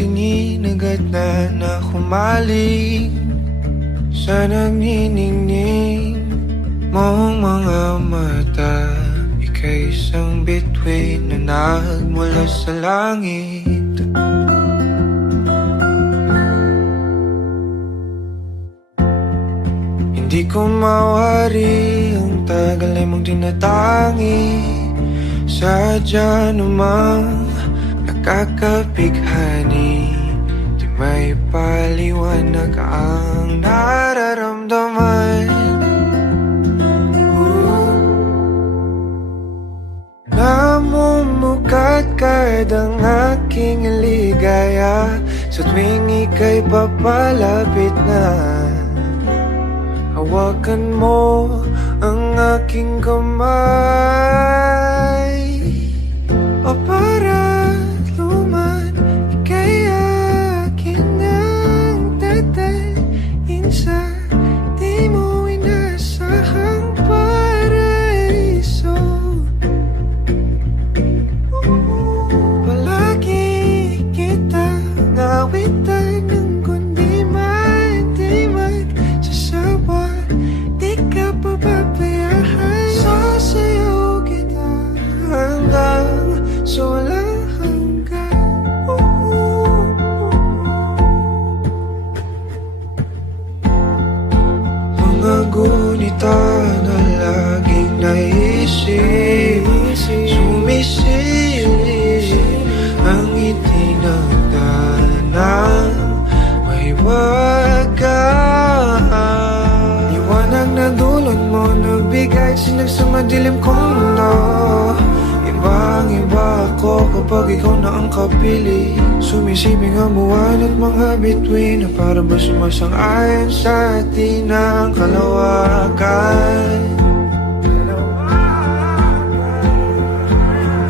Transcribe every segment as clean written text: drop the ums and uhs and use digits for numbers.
tingin agad na humaling sa nagniningning mong mga mata. Ika'y isang bituin na nagmula sa langit. Hindi ko mawari ang tagal ay mong tinatangi. Sadya namang nakakapighani, di may paliwanag ang nararamdaman. Namumukat kahit ang aking ligaya sa tuwing ika'y papalapit na. Hawakan mo ang aking kamay, o para luman ika'y akin ang dadalhin sa di mo inasahang paraiso. Palagi kitang awitan ng kundi man di magsasawa. Di ka pababayaan, sasayaw kita hanggang sa walang hanggan. Mga gunita na laging naisip, sumisilip ang ngiti ng tanang may wagas. Liwanag na dulot mo nagbigay sinag sa madilim kong mundo. Ibang-iba ako kapag ikaw na ang kapili. Sumisibing ang buwan at mga bituin na para ba sumasang-ayon sa atin ang kalawakan.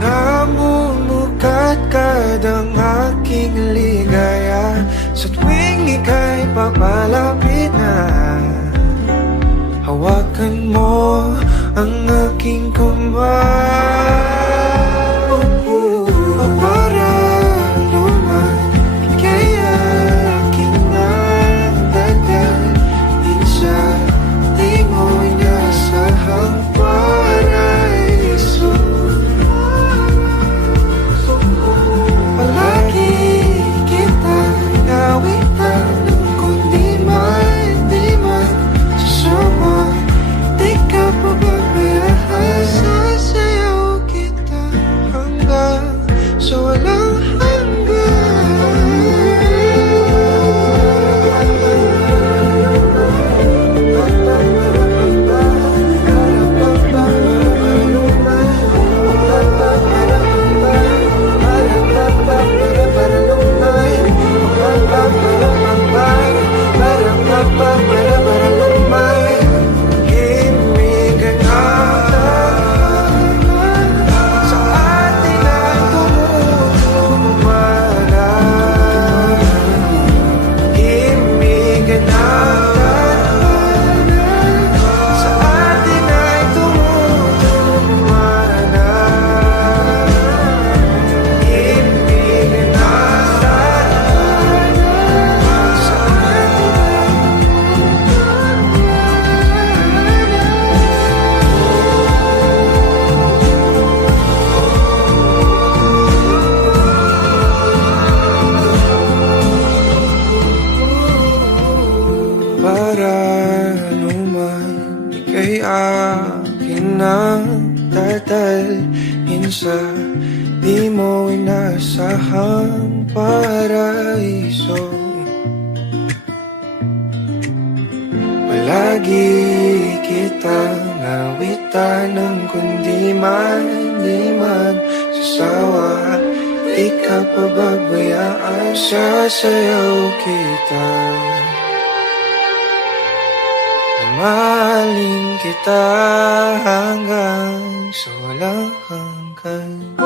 Namumukat kadang aking ligaya sa tuwing ika'y papalapit na. Hawakan mo ang aking kamay, o para luman ika'y akin ang dadalhin sa di mo inasahang paraiso. Palagi kitang awitan ng kundi man di magsasawa. Di ka pababayaan, sasayaw kita hanggang sa walang dadalhin sa di mo inasahang paraiso. Palagi kitang awitan ng kundi man di magsasawa. Di ka pababayaan, sasayaw kita. Mahalin kita hanggang sa walang hanggan.